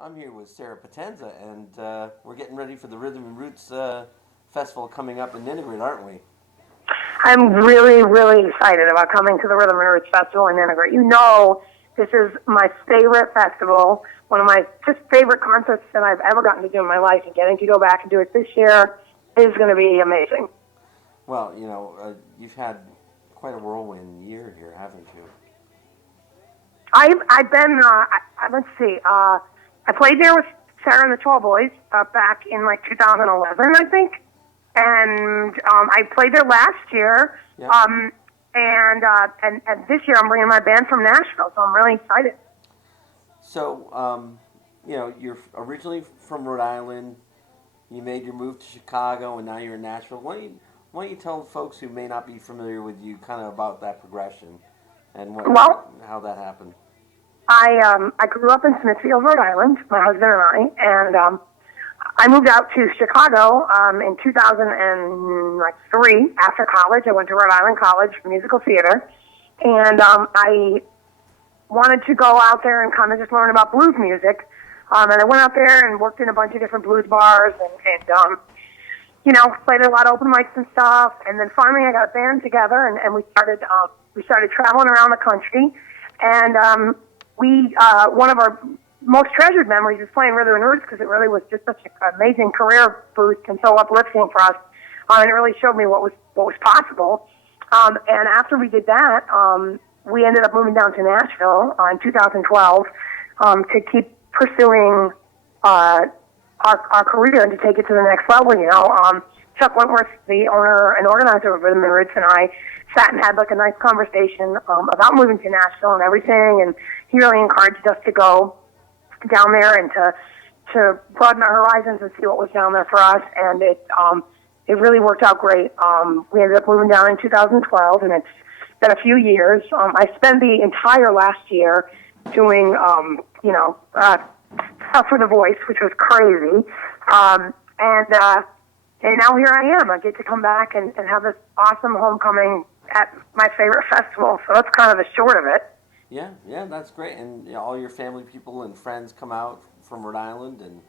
I'm here with Sarah Potenza, and we're getting ready for the Rhythm and Roots Festival coming up in Ninigrid, aren't we? I'm really, really excited about coming to the Rhythm and Roots Festival in Integrate. You know, this is my favorite festival, one of my just favorite concerts that I've ever gotten to do in my life, and getting to go back and do it this year is going to be amazing. Well, you've had quite a whirlwind year here, haven't you? I've been, let's see, I played there with Sarah and the Tall Boys back in like 2011, I think. And I played there last year. Yeah. And this year I'm bringing my band from Nashville, so I'm really excited. So, you're originally from Rhode Island. You made your move to Chicago, and now you're in Nashville. Why don't you tell folks who may not be familiar with you kind of about that progression and how that happened? I grew up in Smithfield, Rhode Island, my husband and I moved out to Chicago in 2003 after college. I went to Rhode Island College for musical theater, and I wanted to go out there and kind of just learn about blues music. And I went out there and worked in a bunch of different blues bars and played a lot of open mics and stuff. And then finally I got a band together and we started traveling around the country. And one of our most treasured memories is playing Rhythm and Roots because it really was just such an amazing career boost and so uplifting for us. And it really showed me what was possible. And after we did that, we ended up moving down to Nashville in 2012 to keep pursuing our career and to take it to the next level. Chuck Wentworth, the owner and organizer of Rhythm and Roots, and I sat and had like a nice conversation about moving to Nashville and everything. And he really encouraged us to go down there and to broaden our horizons and see what was down there for us. And it really worked out great. We ended up moving down in 2012, and it's been a few years. I spent the entire last year doing, Stuff for the Voice, which was crazy. And now here I am. I get to come back and have this awesome homecoming at my favorite festival. So that's kind of the short of it. Yeah, that's great. And all your family, people, and friends come out from Rhode Island, and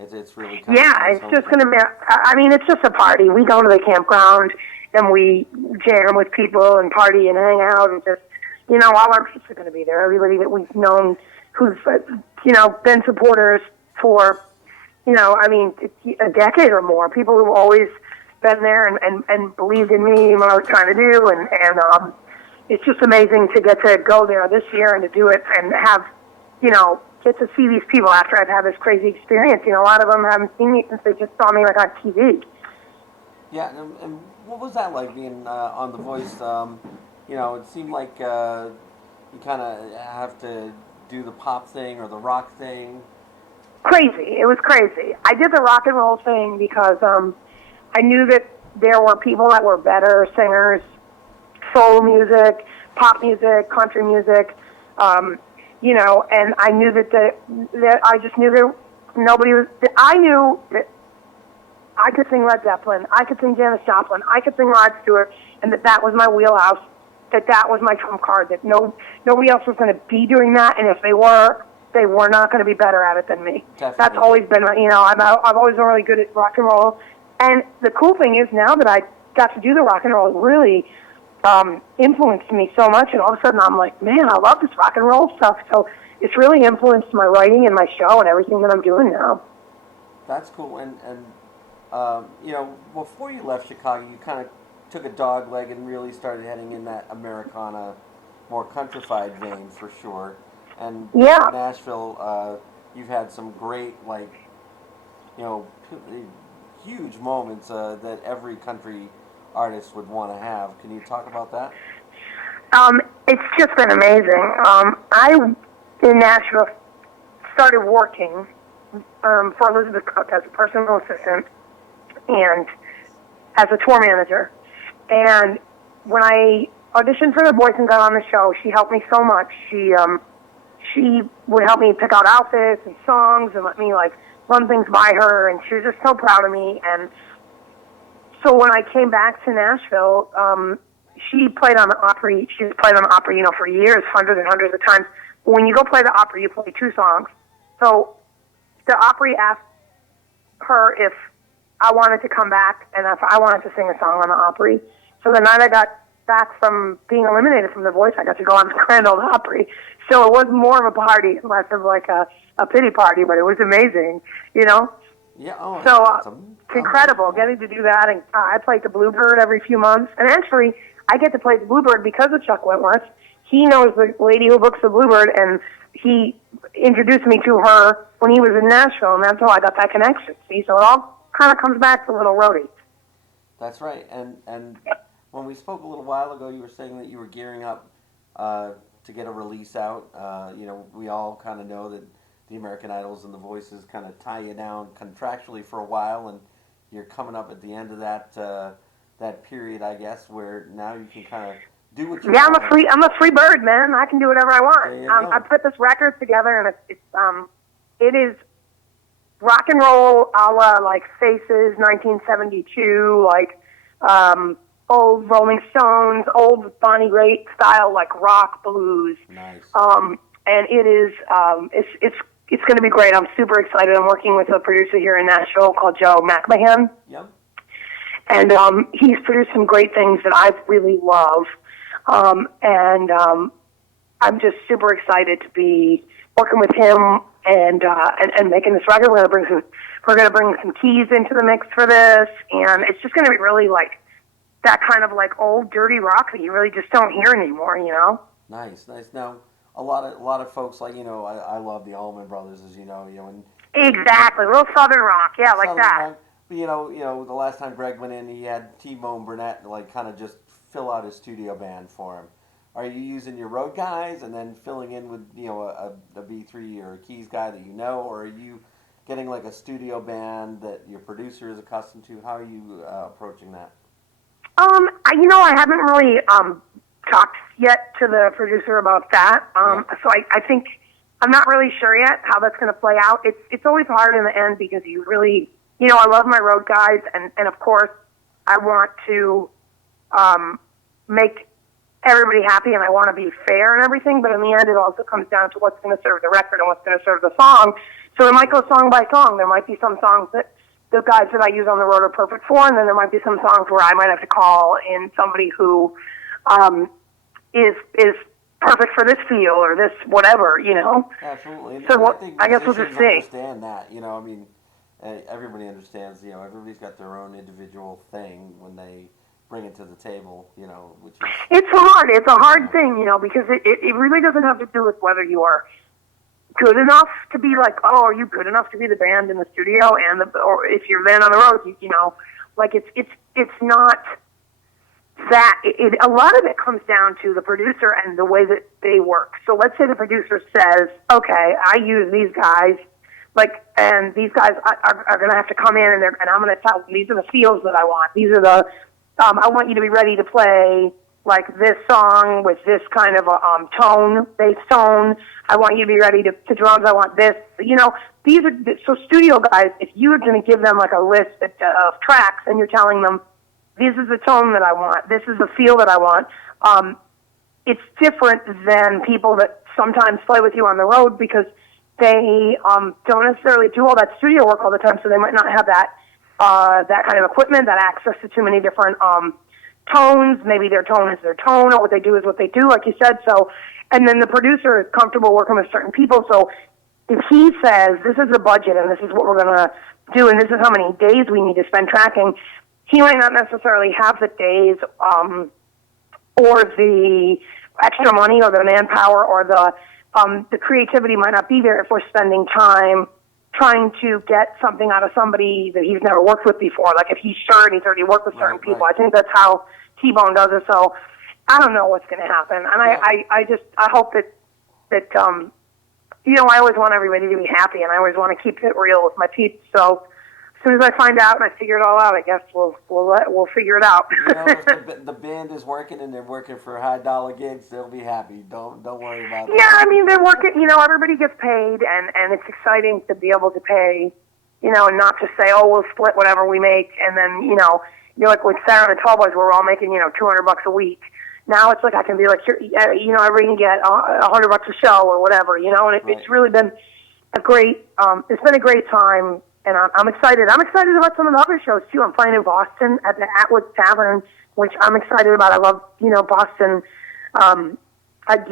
it's really kind of nice. It's just going to be, it's just a party. We go to the campground, and we jam with people and party and hang out, and just, all our peeps are going to be there. Everybody that we've known who's, been supporters for, a decade or more. People who've always been there and believed in me and what I was trying to do, and it's just amazing to get to go there this year and to do it and have, get to see these people after I've had this crazy experience. A lot of them haven't seen me since they just saw me like on TV. Yeah, and what was that like being on The Voice? It seemed like you kind of have to do the pop thing or the rock thing. Crazy. It was crazy. I did the rock and roll thing because I knew that there were people that were better singers, soul music, pop music, country music, and I knew that I just knew that nobody was. I knew that I could sing Led Zeppelin, I could sing Janis Joplin, I could sing Rod Stewart, and that was my wheelhouse. That was my trump card. That nobody else was going to be doing that, and if they were not going to be better at it than me. Definitely. That's always been my. I've always been really good at rock and roll, and the cool thing is now that I got to do the rock and roll, it really influenced me so much, and all of a sudden I'm like, man, I love this rock and roll stuff. So it's really influenced my writing and my show and everything that I'm doing now. That's cool. And before you left Chicago, you kind of took a dog leg and really started heading in that Americana, more countrified vein for sure. And yeah. Nashville, you've had some great, huge moments that every country artist would want to have. Can you talk about that? It's just been amazing. I, in Nashville, started working for Elizabeth Cook as a personal assistant and as a tour manager. And when I auditioned for The Voice and got on the show, she helped me so much. She would help me pick out outfits and songs and let me run things by her, and she was just so proud of me. And so when I came back to Nashville, she played on the Opry. She's played on the Opry, for years, hundreds and hundreds of times. When you go play the Opry, you play two songs. So the Opry asked her if I wanted to come back and if I wanted to sing a song on the Opry. So the night I got back from being eliminated from The Voice, I got to go on the Grand Ole Opry. So it was more of a party, less of like a pity party, but it was amazing, you know? Yeah. Oh, so it's incredible getting to do that. And I play the Bluebird every few months. And actually, I get to play the Bluebird because of Chuck Wentworth. He knows the lady who books the Bluebird, and he introduced me to her when he was in Nashville, and that's how I got that connection. See, so it all kind of comes back to Little Rhodey. That's right. And when we spoke a little while ago, you were saying that you were gearing up to get a release out. You know, we all kind of know that the American Idols and The Voices kind of tie you down contractually for a while, and you're coming up at the end of that period, I guess, where now you can kind of do what you want. Yeah, I'm a free bird, man. I can do whatever I want. I put this record together, and it is rock and roll a la like Faces, 1972, like old Rolling Stones, old Bonnie Raitt style, like rock blues. Nice. And it is it's going to be great. I'm super excited. I'm working with a producer here in Nashville called Joe McMahon. Yep. And he's produced some great things that I really love. And I'm just super excited to be working with him and making this record. We're going to bring some keys into the mix for this, and it's just going to be really like that kind of like old dirty rock that you really just don't hear anymore, you know? Nice. Now, a lot of folks, like, you know, I love the Allman Brothers, as you know, and exactly, a little southern rock, yeah, like southern that. rock. You know, the last time Greg went in, he had T-Bone Burnett like kind of just fill out his studio band for him. Are you using your road guys and then filling in with, you know, a B3 or a keys guy that you know, or are you getting like a studio band that your producer is accustomed to? How are you approaching that? I haven't really talked yet to the producer about that. So I think I'm not really sure yet how that's going to play out. It's always hard in the end because you really, you know, I love my road guys, and of course I want to make everybody happy, and I want to be fair and everything, but in the end it also comes down to what's going to serve the record and what's going to serve the song. So it might go song by song. There might be some songs that the guys that I use on the road are perfect for, and then there might be some songs where I might have to call in somebody who is perfect for this feel or this whatever, you know? Absolutely. And so I guess we'll just see. Understand that, you know, I mean, everybody understands, you know, everybody's got their own individual thing when they bring it to the table, you know, which is... It's hard. It's a hard thing, you know, because it really doesn't have to do with whether you are good enough to be like, oh, are you good enough to be the band in the studio, or if you're then on the road, you know, like it's not that. A lot of it comes down to the producer and the way that they work. So let's say the producer says, okay, I use these guys, like, and these guys are going to have to come in and I'm going to tell them these are the feels that I want. These are the I want you to be ready to play like this song with this kind of a tone, bass tone. I want you to be ready to drums. I want this. You know, these are so studio guys. If you're going to give them like a list of tracks and you're telling them this is the tone that I want, this is the feel that I want, it's different than people that sometimes play with you on the road because they don't necessarily do all that studio work all the time, so they might not have that kind of equipment, that access to too many different tones. Maybe their tone is their tone, or what they do is what they do, like you said. So, and then the producer is comfortable working with certain people. So if he says, this is the budget and this is what we're going to do and this is how many days we need to spend tracking, he might not necessarily have the days or the extra money or the manpower or the creativity might not be there if we're spending time trying to get something out of somebody that he's never worked with before. Like if he's sure and he's already worked with certain people. I think that's how T-Bone does it. So I don't know what's going to happen. And I hope that you know, I always want everybody to be happy and I always want to keep it real with my peeps. So as soon as I find out and I figure it all out, I guess we'll figure it out. You know, if the band is working and they're working for $high gigs, they'll be happy. Don't worry about that. Yeah, I mean, they're working, you know, everybody gets paid, and it's exciting to be able to pay, you know, and not just say, oh, we'll split whatever we make, and then, you know, like with Sarah and the Tall Boys, we're all making, you know, $200 a week. Now it's like I can be like, you know, everybody can get $100 a show or whatever, you know, and it's really been it's been a great time, and I'm excited. I'm excited about some of the other shows too. I'm playing in Boston at the Atwood Tavern, which I'm excited about. I love, Boston. I'd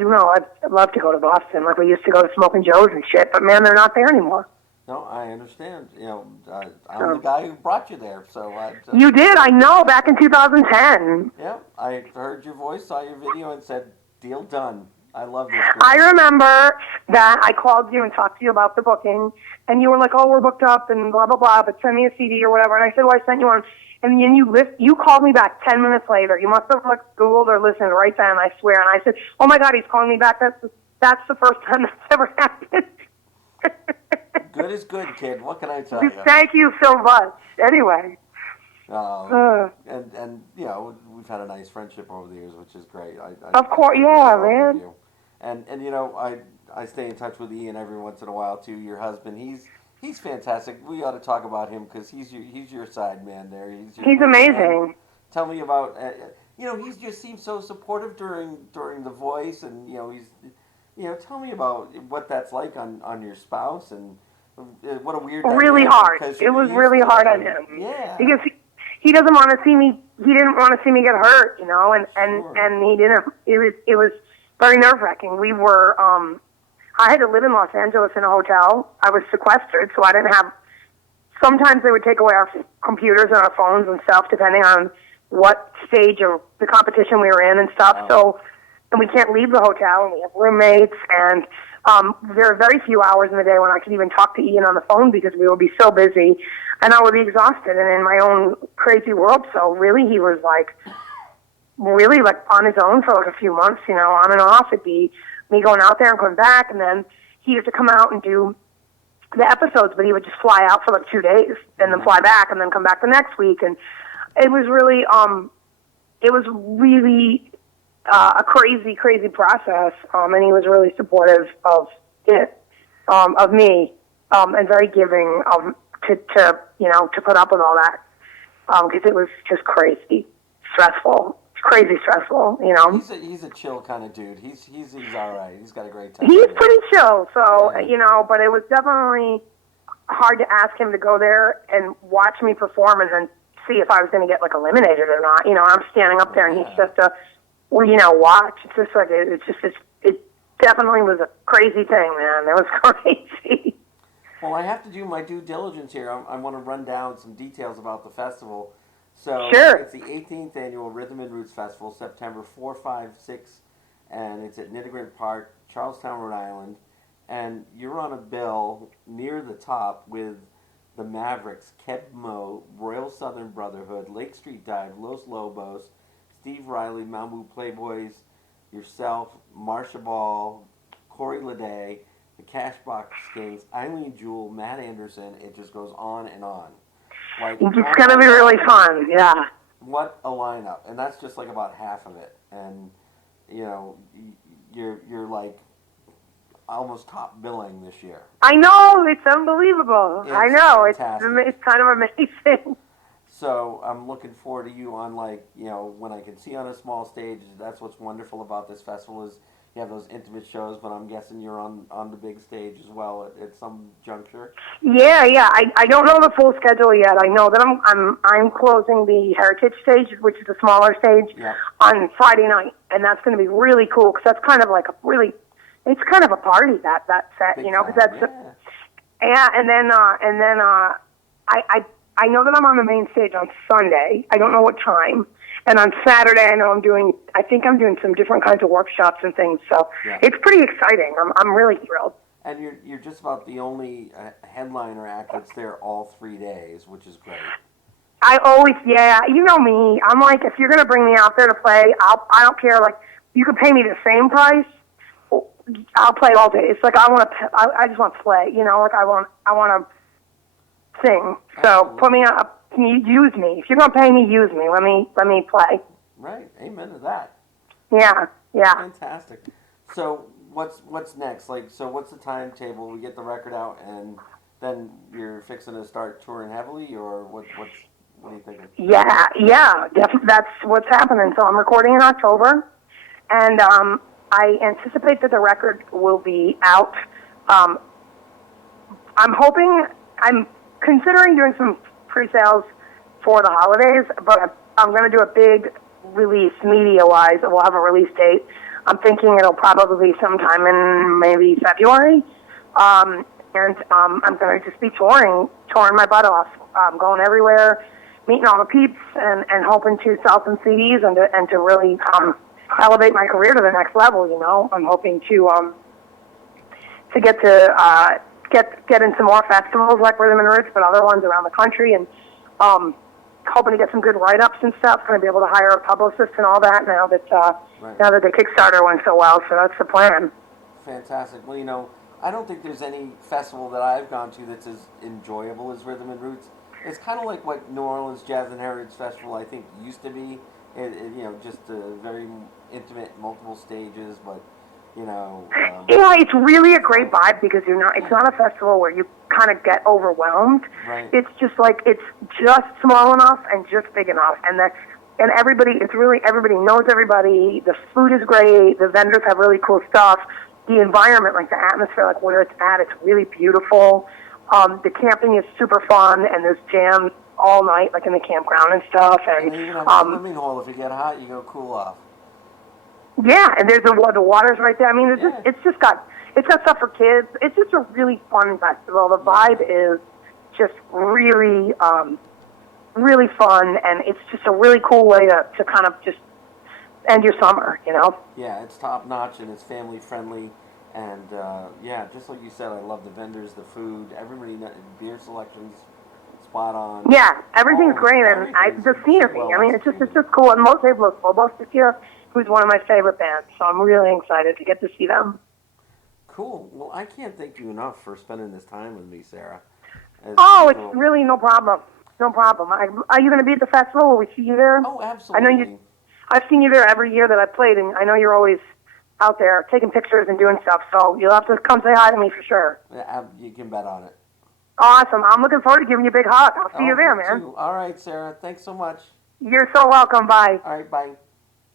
love to go to Boston. Like we used to go to Smoking Joe's and shit, but man, they're not there anymore. No, I understand. I'm the guy who brought you there, so you did. I know. Back in 2010. Yeah, I heard your voice, saw your video, and said, "Deal done." I love this girl. I remember that I called you and talked to you about the booking, and you were like, "Oh, we're booked up and blah blah blah, but send me a CD or whatever." And I said, "Well, I sent you one." And then you called me back 10 minutes later. You must have Googled or listened right then, I swear. And I said, "Oh my God, he's calling me back." That's the first time that's ever happened. Good is good, kid. What can I tell you? Thank you so much. Anyway. And we've had a nice friendship over the years, which is great. Of course, yeah, man. And I stay in touch with Ian every once in a while too. Your husband, he's fantastic. We ought to talk about him because he's your side man there. He's amazing. Tell me about he just seems so supportive during The Voice, and tell me about what that's like on your spouse, and what a weird really hard. It was really hard on him. Yeah, because he doesn't want to see me. He didn't want to see me get hurt, and Sure. and he didn't. It was very nerve-wracking. We were. I had to live in Los Angeles in a hotel. I was sequestered, so I didn't have. Sometimes they would take away our computers and our phones and stuff, depending on what stage of the competition we were in and stuff. Wow. So, and we can't leave the hotel, and we have roommates, and there are very few hours in the day when I could even talk to Ian on the phone because we would be so busy, and I would be exhausted and in my own crazy world. So really, he was really on his own for a few months, on and off. It'd be me going out there and coming back, and then he used to come out and do the episodes, but he would just fly out for 2 days and then fly back and then come back the next week, and it was really a crazy process, and he was really supportive of it, of me, and very giving to put up with all that, because it was just crazy stressful. Crazy stressful, He's a chill kind of dude. He's all right. He's got a great time. He's pretty chill, so but it was definitely hard to ask him to go there and watch me perform and then see if I was going to get eliminated or not. I'm standing up there and he's just watch. It's just it definitely was a crazy thing, man. It was crazy. Well, I have to do my due diligence here. I want to run down some details about the festival. So sure. It's the 18th annual Rhythm and Roots Festival, September 4, 5, 6, and it's at Nitigran Park, Charlestown, Rhode Island. And you're on a bill near the top with the Mavericks, Keb Mo, Royal Southern Brotherhood, Lake Street Dive, Los Lobos, Steve Riley, Malibu Playboys, yourself, Marsha Ball, Corey Leday, the Cashbox Kings, Eileen Jewell, Matt Anderson. It just goes on and on. It's going to be really fun, yeah. What a lineup. And that's just about half of it. And, you're almost top billing this year. I know. It's unbelievable. I know. Fantastic. It's kind of amazing. So I'm looking forward to you on when I can see on a small stage. That's what's wonderful about this festival is you have those intimate shows, but I'm guessing you're on the big stage as well at some juncture. Yeah. I don't know the full schedule yet. I know that I'm closing the Heritage stage, which is a smaller stage, on Friday night, and that's going to be really cool because that's kind of it's kind of a party that set, Big because time, yeah. And then I know that I'm on the main stage on Sunday. I don't know what time. And on Saturday, I think I'm doing some different kinds of workshops and things. So It's pretty exciting. I'm really thrilled. And you're just about the only headliner act that's there all 3 days, which is great. I always, you know me. I'm if you're going to bring me out there to play, I don't care. You can pay me the same price. I'll play all day. It's I just want to play. I want to sing. So Absolutely. Put me up. Use me. If you're going to pay me, use me. Let me play. Right. Amen to that. Yeah. Fantastic. So what's next? So what's the timetable? We get the record out, and then you're fixing to start touring heavily, or what are you thinking? Yeah. Definitely. That's what's happening. So I'm recording in October, and I anticipate that the record will be out I'm hoping, I'm considering doing some pre-sales for the holidays, but I'm going to do a big release media-wise. We'll have a release date. I'm thinking it'll probably be sometime in maybe February. I'm going to just be touring my butt off, going everywhere, meeting all the peeps, and hoping to sell some CDs and to really elevate my career to the next level. You know, I'm hoping to get into more festivals like Rhythm and Roots, but other ones around the country, and hoping to get some good write-ups and stuff. Going to be able to hire a publicist and all that now that the Kickstarter went so well. So that's the plan. Fantastic. Well, you know, I don't think there's any festival that I've gone to that's as enjoyable as Rhythm and Roots. It's kind of like what New Orleans Jazz and Heritage Festival I think used to be. You know, just a very intimate, multiple stages, but you know. Yeah, it's really a great vibe because it's not a festival where you kind of get overwhelmed. Right. It's just like it's just small enough and just big enough, and everybody knows everybody. The food is great. The vendors have really cool stuff. The environment, like the atmosphere, like where it's at, it's really beautiful. The camping is super fun, and there's jams all night, like in the campground and stuff. And you can have a swimming hole. If you get hot, you go cool off. Yeah, and there's the water's right there. I mean, it's got stuff for kids. It's just a really fun festival. The vibe is just really, really fun, and it's just a really cool way to kind of just end your summer, you know? Yeah, it's top notch and it's family friendly, and yeah, just like you said, I love the vendors, the food, everybody, beer selections, spot on. Yeah, everything's great, and the scenery. I mean, it's just cool. And they've looked Phobos this year, who's one of my favorite bands, so I'm really excited to get to see them. Cool. Well, I can't thank you enough for spending this time with me, Sarah. It's really no problem. No problem. Are you going to be at the festival? Will we see you there? Oh, absolutely. I've seen you there every year that I've played, and I know you're always out there taking pictures and doing stuff, so you'll have to come say hi to me for sure. Yeah, you can bet on it. Awesome. I'm looking forward to giving you a big hug. I'll see you there, man. Too. All right, Sarah. Thanks so much. You're so welcome. Bye. All right, bye.